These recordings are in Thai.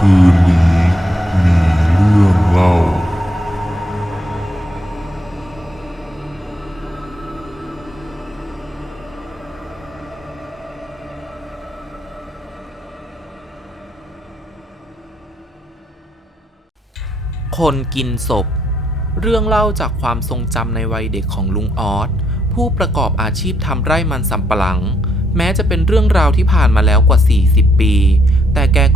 คืนนี้มีเรื่องเล่า คนกินศพ เรื่องเล่าจากความทรงจำในวัยเด็กของลุงออสผู้ประกอบอาชีพทำไร่มันสำปะหลัง แม้จะเป็นเรื่องราวที่ผ่านมาแล้วกว่า 40 ปี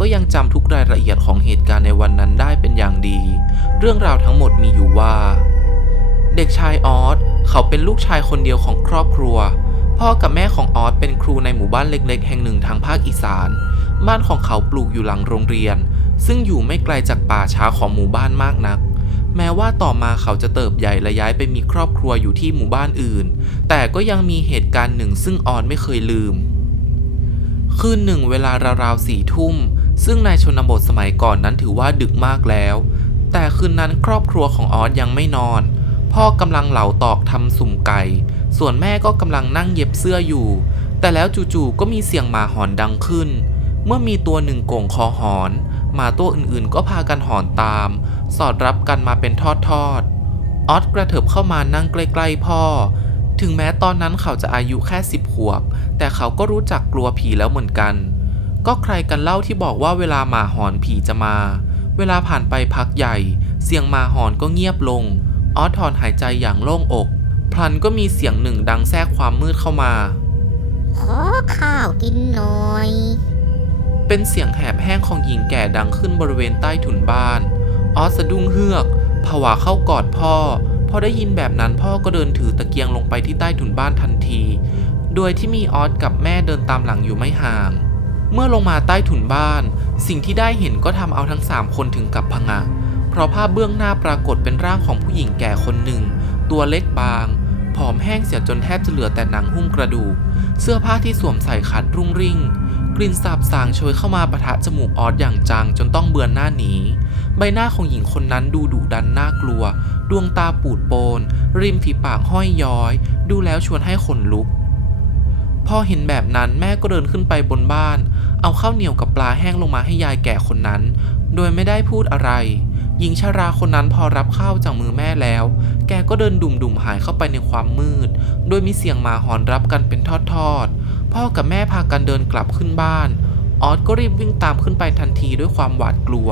ก็ยังจำทุกรายละเอียดของเหตุการณ์ในวันนั้นได้เป็นอย่างดี เรื่องราวทั้งหมดมีอยู่ว่า เด็กชายออสเขาเป็นลูกชายคนเดียวของครอบครัว พ่อกับแม่ของออสเป็นครูในหมู่บ้านเล็ก ๆ แห่งหนึ่งทางภาคอีสาน บ้านของเขาปลูกอยู่หลังโรงเรียน ซึ่งอยู่ไม่ไกลจากป่าช้าของหมู่บ้านมากนัก แม้ว่าต่อมาเขาจะเติบใหญ่และย้ายไปมีครอบครัวอยู่ที่หมู่บ้านอื่น แต่ก็ยังมีเหตุการณ์หนึ่งซึ่งออนไม่เคยลืมคืนหนึ่งเวลาราวๆสี่ทุ่ม ซึ่งในชนบทสมัยก่อนนั้นถือว่าดึกมากแล้ว แต่คืนนั้นครอบครัวของออสยังไม่นอน พ่อกำลังเหลาตอกทำสุ่มไก่ ส่วนแม่ก็กำลังนั่งเย็บเสื้ออยู่ แต่แล้วจู่ๆก็มีเสียงหมาหอนดังขึ้น เมื่อมีตัวหนึ่งโก่งคอหอนหมาตัวอื่นๆ ก็พากันหอนตาม สอดรับกันมาเป็นทอดๆออสกระเถิบเข้ามานั่งใกล้ๆพ่อ ถึงแม้ตอนนั้นเขาจะอายุแค่สิบขวบ แต่เขาก็รู้จักกลัวผีแล้วเหมือนกัน ก็ใครกันเล่าที่บอกว่าเวลาหมาหอนผีจะมา เวลาผ่านไปพักใหญ่ เสียงหมาหอนก็เงียบลง ออสถอนหายใจอย่างโล่งอก พลันก็มีเสียงหนึ่งดังแทรกความมืดเข้ามา ขอข้าวกินหน่อย เป็นเสียงแหบแห้งของหญิงแก่ดังขึ้นบริเวณใต้ถุนบ้าน ออสสะดุ้งเฮือกผวาเข้ากอดพ่อ พอได้ยินแบบนั้นพ่อก็เดินถือตะเกียงลงไปที่ใต้ถุนบ้านทันที โดยที่มีออสกับแม่เดินตามหลังอยู่ไม่ห่าง เมื่อลงมาใต้ถุนบ้าน สิ่งที่ได้เห็นก็ทำเอาทั้งสามคนถึงกับผงะ เพราะภาพเบื้องหน้าปรากฏเป็นร่างของผู้หญิงแก่คนหนึ่ง ตัวเล็กบาง ผอมแห้งเสียจนแทบจะเหลือแต่หนังหุ้มกระดูก เสื้อผ้าที่สวมใส่ขาดรุ่งริ่ง กลิ่นสาบสางโชยเข้ามาปะทะจมูกออดอย่างจังจนต้องเบือนหน้าหนี ใบหน้าของหญิงคนนั้นดูดุดันน่ากลัว ดวงตาปูดโปน ริมฝีปากห้อยย้อย ดูแล้วชวนให้ขนลุก พอเห็นแบบนั้นแม่ก็เดินขึ้นไปบนบ้าน เอาข้าวเหนียวกับปลาแห้งลงมาให้ยายแก่คนนั้น โดยไม่ได้พูดอะไร หญิงชราคนนั้นพอรับข้าวจากมือแม่แล้ว แกก็เดินดุ่มๆหายเข้าไปในความมืด โดยมีเสียงหมาหอนรับกันเป็นทอดๆ พ่อกับแม่พากันเดินกลับขึ้นบ้าน ออสก็รีบวิ่งตามขึ้นไปทันทีด้วยความหวาดกลัว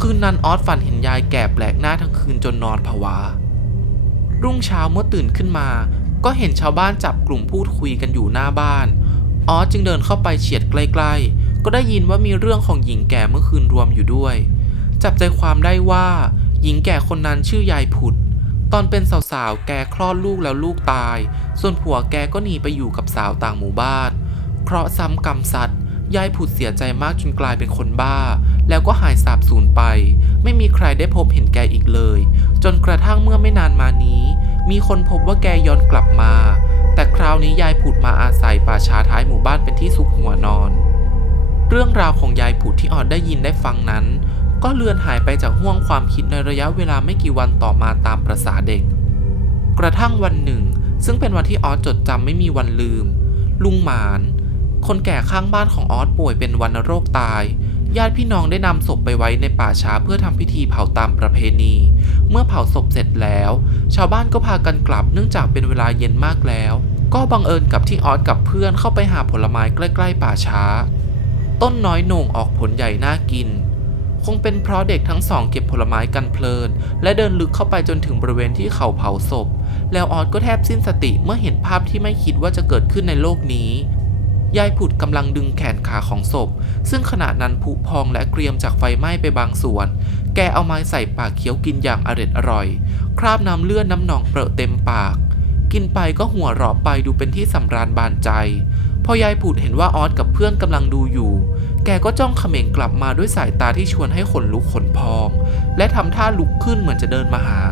คืนนั้นออสฝันเห็นยายแก่แปลกหน้าทั้งคืนจนนอนผวา รุ่งเช้าเมื่อตื่นขึ้นมา ก็เห็นชาวบ้านจับกลุ่มพูดคุยกันอยู่หน้าบ้าน ออสจึงเดินเข้าไปเฉียดใกล้ๆ ก็ได้ยินว่ามีเรื่องของหญิงแก่เมื่อคืนรวมอยู่ด้วย จับใจความได้ว่า หญิงแก่คนนั้นชื่อยายผุด ตอนเป็นสาวๆ แกคลอดลูกแล้วลูกตาย ส่วนผัวแกก็หนีไปอยู่กับสาวต่างหมู่บ้าน เคราะห์ซ้ำกรรมซัดยายผุดเสียใจมากจนกลายเป็นคนบ้า แล้วก็หายสาบสูญไป ไม่มีใครได้พบเห็นแกอีกเลย จนกระทั่งเมื่อไม่นานมานี้ มีคนพบว่าแกย้อนกลับมา แต่คราวนี้ยายผุดมาอาศัยป่าช้าท้ายหมู่บ้านเป็นที่ซุกหัวนอน เรื่องราวของยายผุดที่ออดได้ยินได้ฟังนั้น ก็เลือนหายไปจากห่วงความคิดในระยะเวลาไม่กี่วันต่อมาตามประษาเด็ก กระทั่งวันหนึ่ง ซึ่งเป็นวันที่ออสจดจำไม่มีวันลืม ลุงหมาน คนแก่ข้างบ้านของออสป่วยเป็นวัณโรคตาย ญาติพี่น้องได้นำศพไปไว้ในป่าช้าเพื่อทำพิธีเผาตามประเพณี เมื่อเผาศพเสร็จแล้ว ชาวบ้านก็พากันกลับเนื่องจากเป็นเวลาเย็นมากแล้ว ก็บังเอิญกับที่ออสกับเพื่อนเข้าไปหาผลไม้ใกล้ ๆ ป่าช้า ต้นน้อยโหน่งออกผลใหญ่น่ากิน คงเป็นเพราะเด็กทั้งสองเก็บผลไม้กันเพลิน และเดินลึกเข้าไปจนถึงบริเวณที่เขาเผาศพ แล้วออสก็แทบสิ้นสติเมื่อเห็นภาพที่ไม่คิดว่าจะเกิดขึ้นในโลกนี้ ยายผุดกำลังดึงแขนขาของศพ ซึ่งขณะนั้นผุพองและเกรียมจากไฟไหม้ไปบางส่วน แกเอาไม้ใส่ปากเคี้ยวกินอย่างอร็ดอร่อย คราบน้ำเลือดน้ำหนองเปรอะเต็มปาก กินไปก็หัวเราะไปดูเป็นที่สำราญบานใจ พอยายผุดเห็นว่าออสกับเพื่อนกำลังดูอยู่ แกก็จ้องเขม่งกลับมาด้วยสายตาที่ชวนให้ขนลุกขนพอง และทำท่าลุกขึ้นเหมือนจะเดินมาหา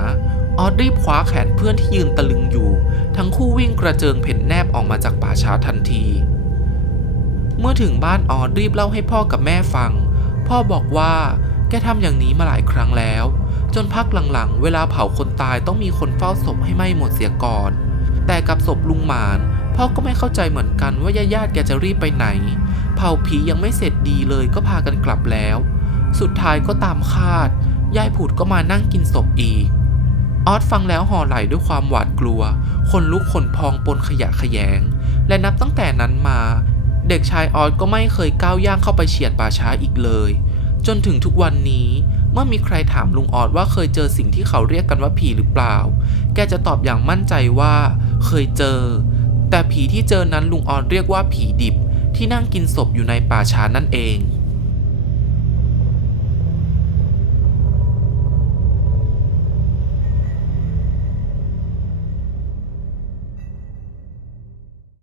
ออสรีบคว้าแขนเพื่อนที่ยืนตะลึงอยู่ ทั้งคู่วิ่งกระเจิงเพ่นแนบออกมาจากป่าช้าทันที เมื่อถึงบ้านออสรีบเล่าให้พ่อกับแม่ฟัง พ่อบอกว่าแกทำอย่างนี้มาหลายครั้งแล้ว จนพักหลังๆ เวลาเผาคนตายต้องมีคนเฝ้าศพให้ไหม้หมดเสียก่อน แต่กับศพลุงหมาน พ่อก็ไม่เข้าใจเหมือนกันว่าญาติๆแกจะรีบไปไหน เผาผียังไม่เสร็จดีเลยก็พากันกลับแล้ว สุดท้ายก็ตามคาด ยายผุดก็มานั่งกินศพอีก ออสฟังแล้วห่อไหลด้วยความหวาดกลัว คนลุกขนพองปนขยะขยงและนับตั้งแต่นั้นมา เด็กชายออสก็ไม่เคยก้าวย่างเข้าไปเฉียดป่าช้าอีกเลย จนถึงทุกวันนี้ เมื่อมีใครถามลุงออสว่าเคยเจอสิ่งที่เขาเรียกกันว่าผีหรือเปล่า แกจะตอบอย่างมั่นใจว่า เคยเจอ แต่ผีที่เจอนั้นลุงออสเรียกว่าผีดิบที่นั่งกินศพอยู่ในป่าช้านั่นเอง